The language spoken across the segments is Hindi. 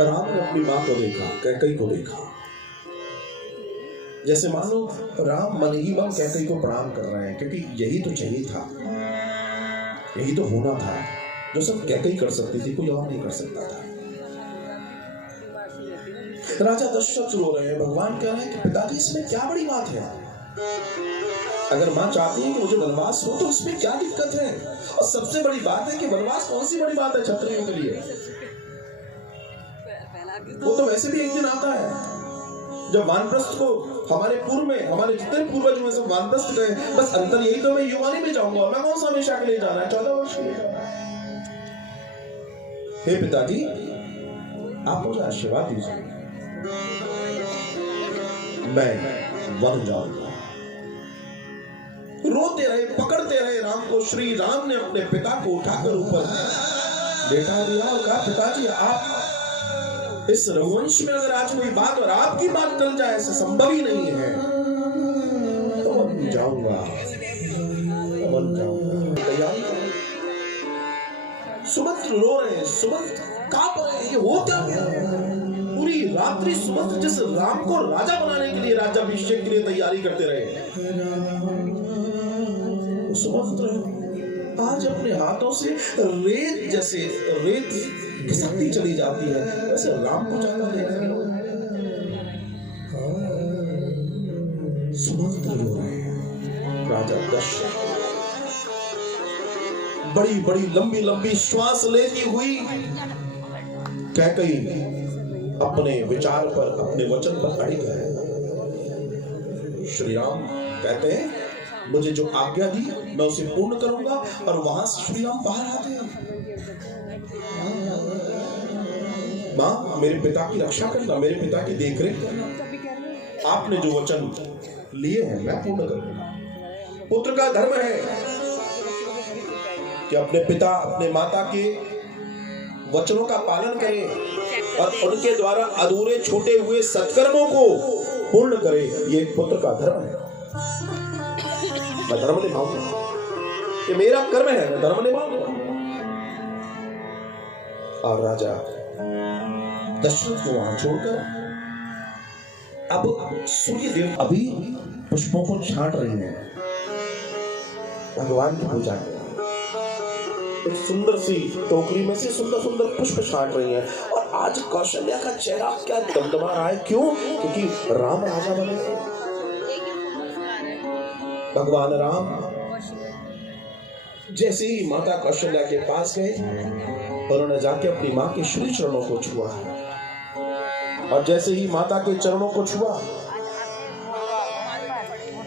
राम ने अपनी मां को देखा, कैकई को देखा, जैसे मानो राम मन ही मन कैकई को प्रणाम कर रहे हैं, क्योंकि यही तो चाहिए था, यही तो होना था जो सब कैकई कर सकती थी, कोई और नहीं कर सकता था। राजा दशरथ रो रहे हैं, भगवान कह रहे हैं कि पिताजी इसमें क्या बड़ी बात है, अगर मां चाहती है कि मुझे वनवास हो तो इसमें क्या दिक्कत है, और सबसे बड़ी बात है कि वनवास कौन सी बड़ी बात है क्षत्रियों के लिए, वो तो वैसे भी एक दिन आता है जब वानप्रस्थ को हमारे पूर्व में हमारे जितने पूर्वज हुए सब वानप्रस्थ गए, बस अंतर यही तो मैं युवानी में जाऊंगा, मैं कौन सा हमेशा के लिए जाना है, 14 वर्ष के लिए जाना है। हे पिताजी आप मुझे आशीर्वाद दीजिए, मैं वन जाऊंगा। रोते रहे, पकड़ते रहे राम को। श्री राम ने अपने पिता को उठाकर ऊपर लेटा दिया और कहा, पिताजी आप इस रघुवंश में अगर आज कोई बात और आपकी बात टल जाए, ऐसा संभव ही नहीं है, तो वन जाऊंगा, वन जाऊंगा। तैयारी करो। सुभद्र रो रहे हैं, सुभद्र कांप रहे हैं, ये हो क्या गया? पूरी रात्रि सुभद्र जिस राम को राजा बनाने के लिए, राज्याभिषेक के लिए तैयारी करते रहे, सुभद्र आज अपने हाथों से रेत जैसे रेत खिसकती चली जाती है, वैसे राम को जाता देख रहे हो। सुभद्र रो रहे हैं। राजा दशरथ बड़ी बड़ी लंबी लंबी श्वास लेती हुई कैकई अपने विचार पर, अपने वचन पर अड़ी है। श्री राम कहते हैं, मुझे जो आज्ञा दी मैं उसे पूर्ण करूंगा, और वहां से श्री राम बाहर आते हैं। मां मेरे पिता की रक्षा करना, मेरे पिता की देखरेख करना, आपने जो वचन लिए हैं मैं पूर्ण करूंगा। पुत्र का धर्म है कि अपने पिता अपने माता के वचनों का पालन करे और उनके द्वारा अधूरे छोटे हुए सत्कर्मों को पूर्ण करे, ये पुत्र का धर्म है। मैं धर्म निभाऊंगा, ये मेरा कर्म है, मैं धर्म निभाऊंगा। और राजा दशरथ को वहां छोड़कर अब सूर्यदेव अभी पुष्पों को छांट रहे हैं, भगवान की पूजा के एक सुंदर सी टोकरी में से सुंदर सुंदर पुष्प छांट रही हैं। और आज कौशल्या का चेहरा क्या दमदमा रहा है, क्यों? क्योंकि राम राजा बने। भगवान राम जैसे ही माता कौशल्या के पास गए, उन्होंने जाके अपनी मां के श्री चरणों को छुआ, और जैसे ही माता के चरणों को छुआ,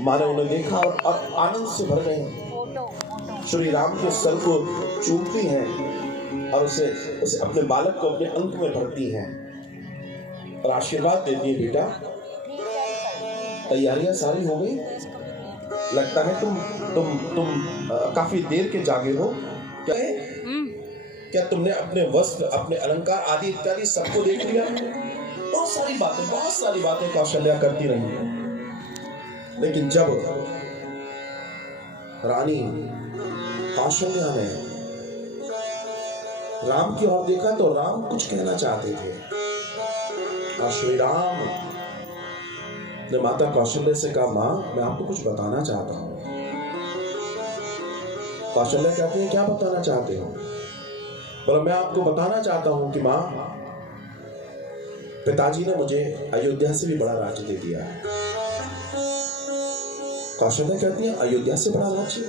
मां ने उन्हें देखा और आनंद से भर गए। श्री राम के सर को चूमती हैं और उसे अपने बालक को अपने अंक में भरती हैं और आशीर्वाद देती है, बेटा तैयारियां सारी हो गई, लगता है तुम काफी देर के जागे हो, क्या है? क्या तुमने अपने वस्त्र, अपने अलंकार आदि इत्यादि सबको देख लिया? बहुत सारी बातें कौशल्या करती रही, लेकिन जब रानी कौशल्या ने राम की ओर देखा तो राम कुछ कहना चाहते थे, और श्री राम ने माता कौशल्या से कहा, मां मैं आपको कुछ बताना चाहता हूं। कौशल्या कहती है, क्या बताना चाहते हो? बोला, मैं आपको बताना चाहता हूं कि मां, पिताजी ने मुझे अयोध्या से भी बड़ा राज्य दे दिया है। कौशल्या कहती है, अयोध्या से बड़ा राज्य?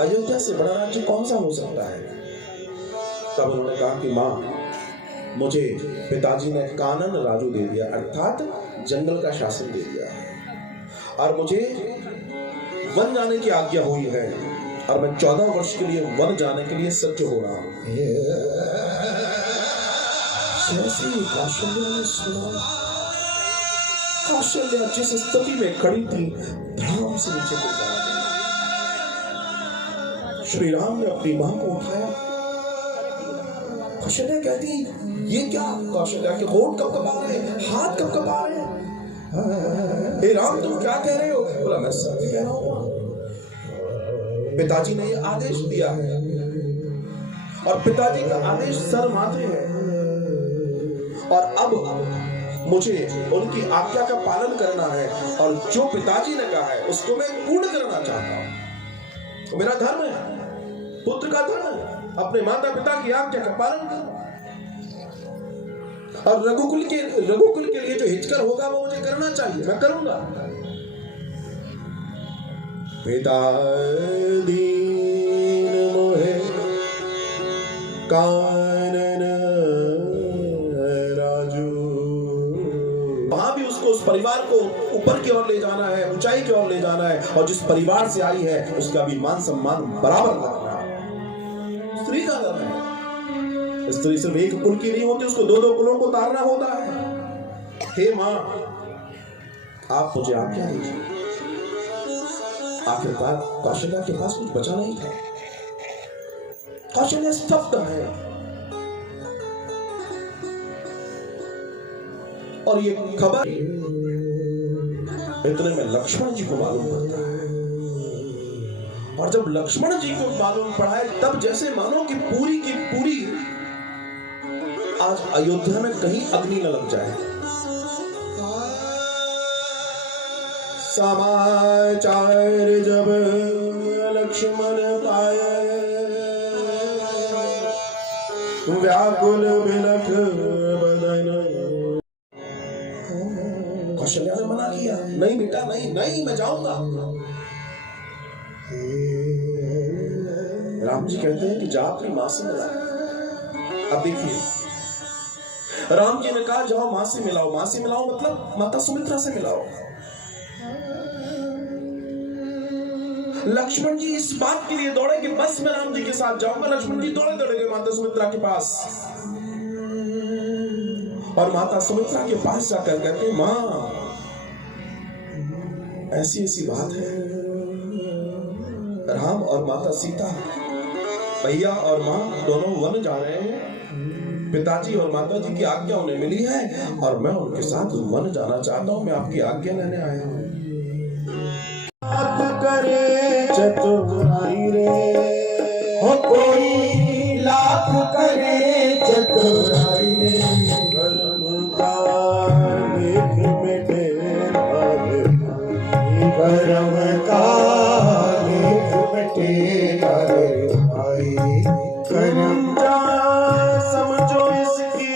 अयोध्या से बड़ा राज्य कौन सा हो सकता है? तब उन्होंने कहा कि मां, मुझे पिताजी ने कानन राजू दे दिया, अर्थात जंगल का शासन दे दिया है, और मुझे वन जाने की आज्ञा हुई है, और मैं 14 वर्ष के लिए वन जाने के लिए सज्ज हो रहा हूं। जैसे ही कौशल्या ने सुना, कौशल्या जिस स्थिति में खड़ी थी धड़ाम से नीचे गिर गई। श्री राम ने अपनी मां को उठाया। कौशल्या कहती, ये क्या? कौशल्या के होंठ कब-कपा रहे, हाथ कब-कपा रहे। हे राम, तुम क्या कह रहे हो? बोला, मैं सत्य कह रहा हूं, पिताजी ने ये आदेश दिया है, और पिताजी का आदेश सर्वमात्र है, और अब मुझे उनकी आज्ञा का पालन करना है और जो पिताजी ने कहा है उसको मैं पूर्ण करना चाहता हूं। मेरा धर्म है, पुत्र का धर्म है अपने माता पिता की आज्ञा का पालन करना। और रघुकुल के लिए जो हितकर होगा वो मुझे करना चाहिए, मैं करूंगा। पिता दीन मोहे कानन राजू। वहां भी उसको उस परिवार को ऊपर की ओर ले जाना है, ऊंचाई की ओर ले जाना है, और जिस परिवार से आई है उसका भी मान सम्मान बराबर रखना है। स्त्री का धर्म है। स्त्री सिर्फ एक कुल की नहीं होती, उसको दो दो कुलों को तारना होता है। हे मां, आप मुझे आज्ञा दीजिए। आखिरकार कौशल्या के पास कुछ बचा नहीं था। कौशल्या स्तब्ध है और ये खबर इतने में लक्ष्मण जी को मालूम पड़ता है। और जब लक्ष्मण जी को मालूम पड़ा है तब जैसे मानो कि पूरी की पूरी आज अयोध्या में कहीं अग्नि न लग जाए। समाचार जब लक्ष्मण पाए, व्याकुल बिलख बदन। कौशल्या ने मना किया, नहीं बेटा, नहीं मैं जाऊंगा। राम जी कहते हैं कि जा अपनी मां से मिला। अब देखिए, राम जी ने कहा जाओ मां से मिलाओ। मां से मिलाओ मतलब माता सुमित्रा से मिलाओ। लक्ष्मण जी इस बात के लिए दौड़े कि बस मैं राम जी के साथ जाऊंगा। लक्ष्मण जी दौड़े गए माता सुमित्रा के पास, और माता सुमित्रा के पास जाकर कहते मां, ऐसी बात है, राम और माता सीता, भैया और मां दोनों वन जा रहे हैं। पिताजी और माता जी की आज्ञा उन्हें मिली है और मैं उनके साथ वन जाना चाहता हूं। मैं आपकी आज्ञा लेने आया हूं। करे चतुराई रे, हो कोई लाख करे चतुराई रे, कर्म का लेख मिटे नारे, कर्म का लेख मिटे नारे भाई, कर्म का समझो इसकी